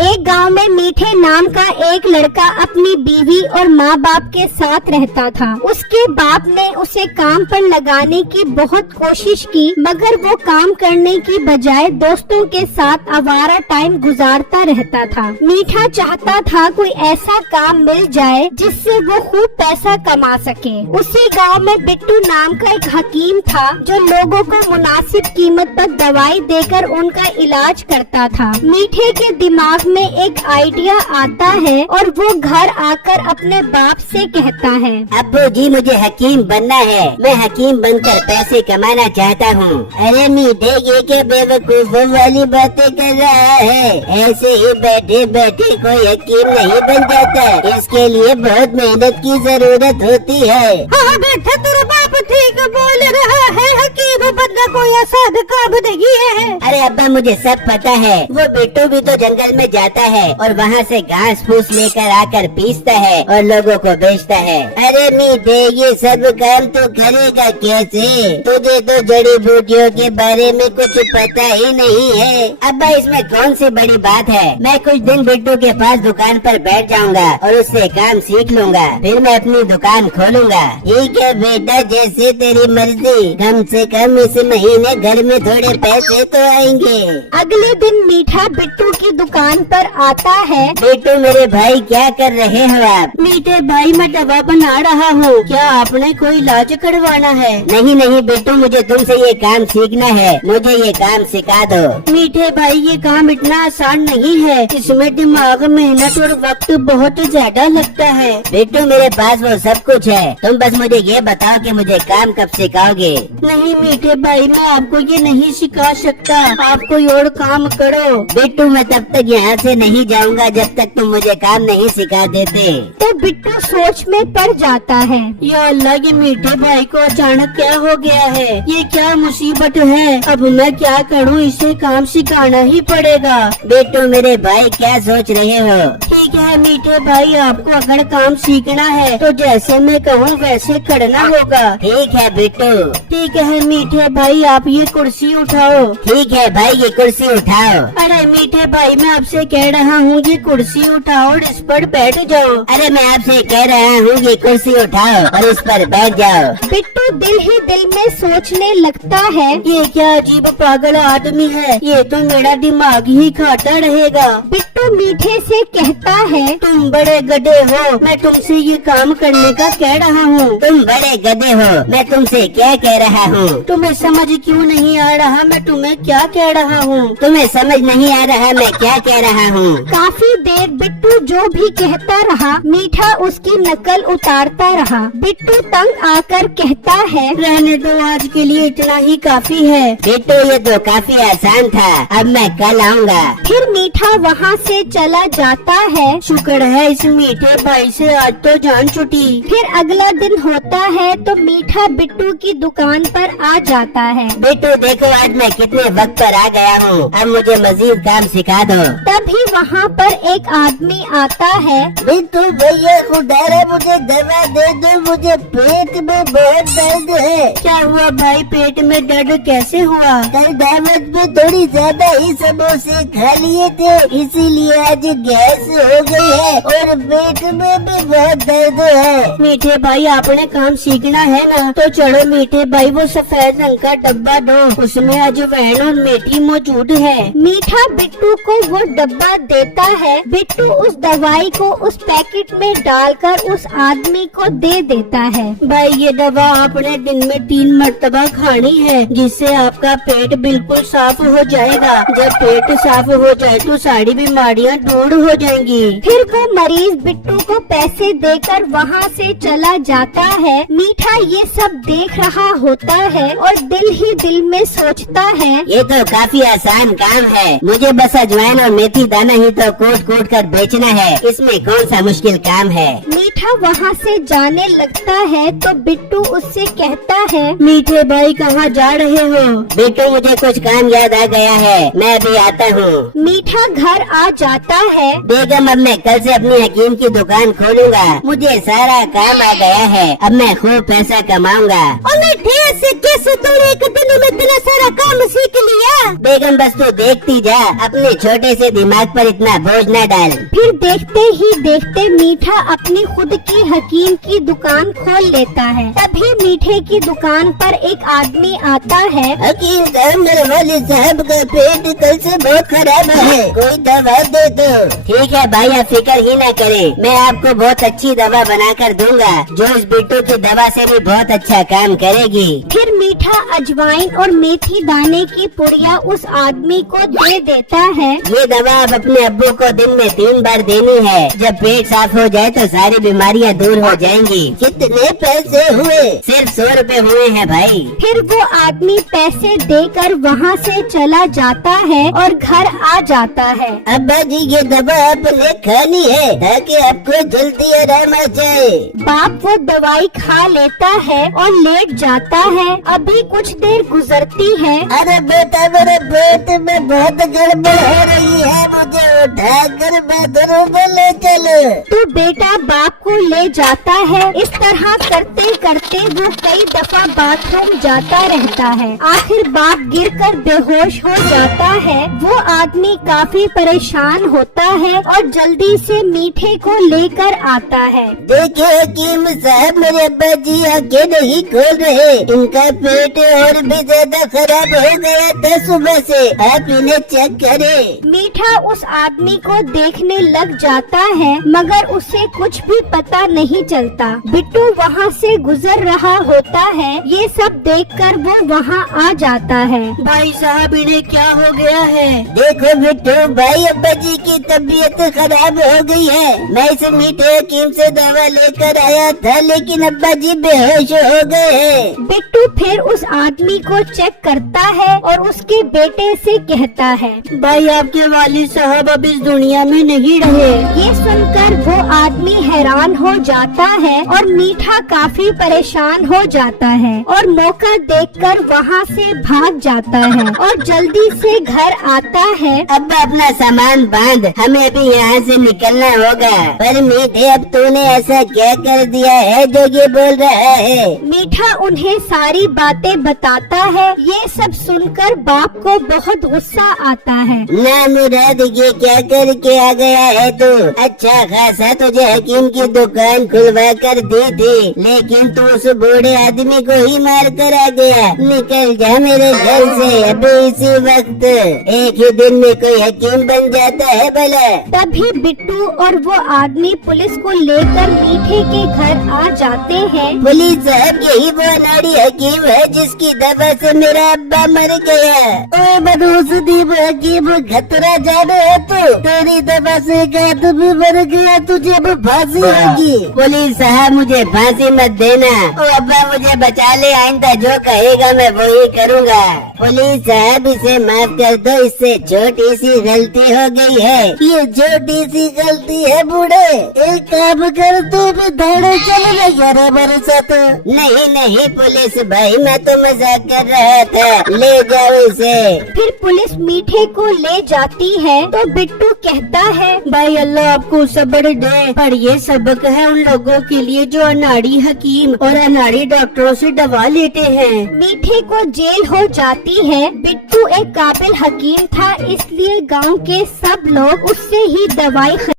एक गांव में मीठे नाम का एक लड़का अपनी बीवी और माँ बाप के साथ रहता था। उसके बाप ने उसे काम पर लगाने की बहुत कोशिश की, मगर वो काम करने की बजाय दोस्तों के साथ आवारा टाइम गुजारता रहता था। मीठा चाहता था कोई ऐसा काम मिल जाए जिससे वो खूब पैसा कमा सके। उसी गांव में बिट्टू नाम का एक हकीम था जो लोगों को मुनासिब कीमत पर दवाई देकर उनका इलाज करता था। मीठे के दिमाग में एक आइडिया आता है और वो घर आकर अपने बाप से कहता है, अब्बू जी मुझे हकीम बनना है, मैं हकीम बनकर पैसे कमाना चाहता हूँ। अरे मीठे ये क्या बेवकूफों वाली बातें कर रहा है, ऐसे ही बैठे बैठे कोई हकीम नहीं बन जाता, इसके लिए बहुत मेहनत की जरूरत होती है। हाँ बेटा तेरा बाप ठीक बोल रहा है, हकीम बनना कोई आसान काम नहीं है। अरे अब्बा मुझे सब पता है, वो बिट्टू भी तो जंगल में जाता है और वहाँ से घास फूस लेकर आकर पीसता है और लोगों को बेचता है। अरे मीठे ये सब काम तो करेगा कैसे, तुझे तो जड़ी बूटियों के बारे में कुछ पता ही नहीं है। अब्बा इसमें कौन सी बड़ी बात है, मैं कुछ दिन बिट्टू के पास दुकान पर बैठ जाऊंगा और उससे काम सीख लूंगा, फिर मैं अपनी दुकान खोलूंगा। ठीक है बेटा जैसे तेरी मर्जी, कम से कम इस महीने घर में थोड़े पैसे तो आएंगे। अगले दिन मीठा बिट्टू की दुकान पर आता है। बिट्टू मेरे भाई क्या कर रहे हो आप? मीठे भाई मैं दवा बना रहा हूँ, क्या आपने कोई इलाज करवाना है? नहीं नहीं बिट्टू मुझे तुमसे ये काम सीखना है, मुझे ये काम सिखा दो। मीठे भाई ये काम इतना आसान नहीं है, इसमें दिमाग, मेहनत और वक्त बहुत ज्यादा लगता है। बिट्टू मेरे पास वो सब कुछ है, तुम बस मुझे ये बताओ कि मुझे काम कब सिखाओगे। नहीं मीठे भाई मैं आपको ये नहीं सिखा सकता, आप कोई और काम करो। बिट्टू मैं तब तक यहाँ से नहीं जाऊँगा जब तक तुम मुझे काम नहीं सिखा देते। तो बिट्टू सोच में पड़ जाता है, या अल्लाह ये मीठे भाई को अचानक क्या हो गया है, ये क्या मुसीबत है, अब मैं क्या करूँ, इसे काम सिखाना ही पड़ेगा। बिट्टू मेरे भाई क्या सोच रहे हो? ठीक है मीठे भाई आपको अगर काम सीखना है तो जैसे मैं कहूँ वैसे करना होगा। ठीक है बिट्टू। ठीक है मीठे भाई आप ये कुर्सी उठाओ। ठीक है भाई ये कुर्सी उठाओ। अरे मीठे भाई मैं आपसे कह रहा हूँ ये कुर्सी उठाओ और इस पर बैठ जाओ। अरे मैं आपसे कह रहा हूँ ये कुर्सी उठाओ और इस पर बैठ जाओ। बिट्टू दिल ही दिल में सोचने लगता है, ये क्या अजीब पागल आदमी है, ये तो मेरा दिमाग ही खाता रहेगा। बिट्टू मीठे से कहता है, तुम बड़े गधे हो, मैं तुमसे ये काम करने का कह रहा हूँ। तुम बड़े गधे हो, मैं तुमसे क्या कह रहा हूँ? तुम्हें समझ क्यों नहीं आ रहा मैं तुम्हें क्या कह रहा हूँ? तुम्हें समझ नहीं आ रहा मैं क्या कह रहा हूँ? काफी देर बिट्टू जो भी कहता रहा, मीठा उसकी नकल उतारता रहा। बिट्टू तंग आकर कहता है, रहने दो आज के लिए इतना ही काफी है। बिट्टू ये तो काफी आसान था, अब मैं कल आऊँगा। फिर मीठा वहाँ से चला जाता है। शुक्र है इस मीठे भाई से आज तो जान छुटी। फिर अगला दिन होता है तो मीठा बिट्टू की दुकान पर आ जाता है। बिट्टू देखो आज मैं कितने वक्त पर आ गया हूँ, अब मुझे मजीद काम सिखा दो। तभी वहाँ पर एक आदमी आता है। बिट्टू भैया खुदारा मुझे दवा दे दो, मुझे पेट में बहुत दर्द है। क्या हुआ भाई, पेट में दर्द कैसे हुआ? कल दावत में थोड़ी ज्यादा ही समोसे खा लिए थे, इसीलिए आज गैस हो गई है और पेट में भी बहुत दर्द है। मीठे भाई आपने काम सीखना है ना, तो चलो मीठे भाई वो सफेद रंग का डब्बा दो, उसमें अजवाइन और मेथी मौजूद है। मीठा बिट्टू को वो डब्बा देता है। बिट्टू उस दवाई को उस पैकेट में डालकर उस आदमी को दे देता है। भाई ये दवा आपने दिन में 3 मरतबा खानी है, जिससे आपका पेट बिल्कुल साफ हो जाएगा। जब पेट साफ हो जाए तो सारी बीमारियां दूर हो जाएंगी। फिर वो मरीज बिट्टू को पैसे देकर वहाँ से चला जाता है। मीठा ये सब देख रहा होता है और दिल ही दिल में सोचता है, ये तो काफी आसान काम है, मुझे बस अजवाइन और मेथी दाना ही तो कोट कोट कर बेचना है, इसमें कौन सा मुश्किल काम है। मीठा वहाँ से जाने लगता है तो बिट्टू उससे कहता है, मीठे भाई कहाँ जा रहे हो? बिट्टू मुझे कुछ काम याद आ गया है, मैं अभी आता हूँ। मीठा घर आ जाता है। बेगम अब मैं कल से अपनी हकीम की दुकान खोलूंगा। मुझे सारा काम आ गया है, अब मैं खूब पैसा कमाऊंगा। और मीठे ऐसे कैसे तूने एक दिन में इतना सारा काम सीख लिया? बेगम बस तू देखती जा, अपने छोटे से दिमाग पर इतना बोझ न डाल। फिर देखते ही देखते मीठा अपनी खुद की हकीम की दुकान खोल लेता है। तभी मीठे की दुकान पर एक आदमी आता है। हकीम साहब, मेरे वालिद साहब का पेट कल से बहुत खराब है, कोई दवा दे दो। ठीक है भाई, आप फिक्र ही न करें, मैं आपको बहुत अच्छी दवा बना कर दूंगा, जो इस बिट्टू की दवा से भी बहुत अच्छा काम करेगी। फिर मीठा अजवाइन और मेथी दाने की पुड़िया उस आदमी को दे देता है। ये दवा आप अपने अब्बू को दिन में 3 बार देनी है। जब पेट साफ हो जाए तो सारी बीमारियाँ दूर हो जाएंगी। कितने पैसे हुए? सिर्फ 100 रुपए हुए हैं भाई। फिर वो आदमी पैसे देकर वहाँ से चला जाता है और घर आ जाता है। अब्बा जी, ये दवा आपने खानी है ताकि आपको जल्दी आराम आ जाए। बाप वो दवाई खा लेता है और लेट जाता है। अभी कुछ देर गुजरती है। अरे बेटा, मेरे पेट में बहुत गड़बड़ हो रही है, मुझे उठाकर बाथरूम में ले चलो। तो बेटा बाप को ले जाता है। इस तरह करते करते वो कई दफा बाथरूम जाता रहता है। आखिर बाप गिरकर बेहोश हो जाता है। वो आदमी काफी परेशान होता है और जल्दी से मीठे को लेकर आता है। देखिए हकीम साहब, मेरे अब्बा जी आंखें नहीं खोल रहे, इनका पेट और भी ज्यादा खराब हो गया था सुबह से, आप इन्हें चेक करें। मीठा उस आदमी को देखने लग जाता है, मगर उसे कुछ भी पता नहीं चलता। बिट्टू वहाँ से गुजर रहा होता है। ये सब देखकर वो वहाँ आ जाता है। भाई साहब, इन्हें क्या हो गया है? देखो बिट्टू भाई, अब्बा जी की तबीयत खराब हो गई है। मैं इस मीठे हकीम से दवा लेकर आया था, लेकिन अब्बा जी बेहोश हो गए हैं। बिट्टू फिर उस आदमी को चेक करता है और उसके बेटे से कहता है, भाई आपके वालिद साहब अब इस दुनिया में नहीं रहे। ये सुनकर वो आदमी हैरान हो जाता है और मीठा काफी परेशान हो जाता है और मौका देखकर वहाँ से भाग जाता है और जल्दी से घर आता है। अब्बा अपना सामान बांध, हमें अभी यहाँ से निकलना होगा। पर मीठे, अब तूने ऐसा क्या कर दिया है जो ये बोल रहा है? मीठा उन्हें सारी बातें बताता है। ये सब सुनकर बाप को बहुत गुस्सा आता है। ना मुराद, ये क्या करके आ गया है तू? अच्छा खासा तुझे हकीम की दुकान खुलवा कर दी थी, लेकिन तू उस बूढ़े आदमी को ही मार कर आ गया। निकल जा मेरे घर से अभी इसी वक्त। एक ही दिन में कोई हकीम बन जाता है भला? तभी बिट्टू और वो आदमी पुलिस को लेकर मीठे के घर आ जाते हैं। पुलिस साहब, यही वो अनाड़ी हकीम है जिसकी दवा से मेरा अब्बा मर गया। ओए बदोसदीब हकीम, खतरा जाने है तू, तेरी दवा से क्या तू भी मर गया, तुझे अब फांसी होगी। पुलिस साहब, मुझे फांसी मत देना। ओ अब्बा, मुझे बचा ले, आइंदा जो कहेगा मैं वही करूँगा। पुलिस साहब, इसे माफ कर दो, इससे छोटी सी गलती हो गई है। ये छोटी सी गलती है बूढ़े, एक काम कर, तू भी दौड़े चले ना यार हमारे साथ। नहीं नहीं पुलिस भाई, मैं तो मजाक कर रहा था, ले जाओ इसे। फिर पुलिस मीठे को ले जाती है तो बिट्टू कहता है, भाई अल्लाह आपको सब्र दे, पर ये सबक है उन लोगों के लिए जो अनाड़ी हकीम और अनाड़ी डॉक्टरों से दवा लेते हैं। मीठे को जेल हो जाती है। बिट्टू एक काबिल हकीम था, इसलिए गांव के सब लोग उससे ही दवाई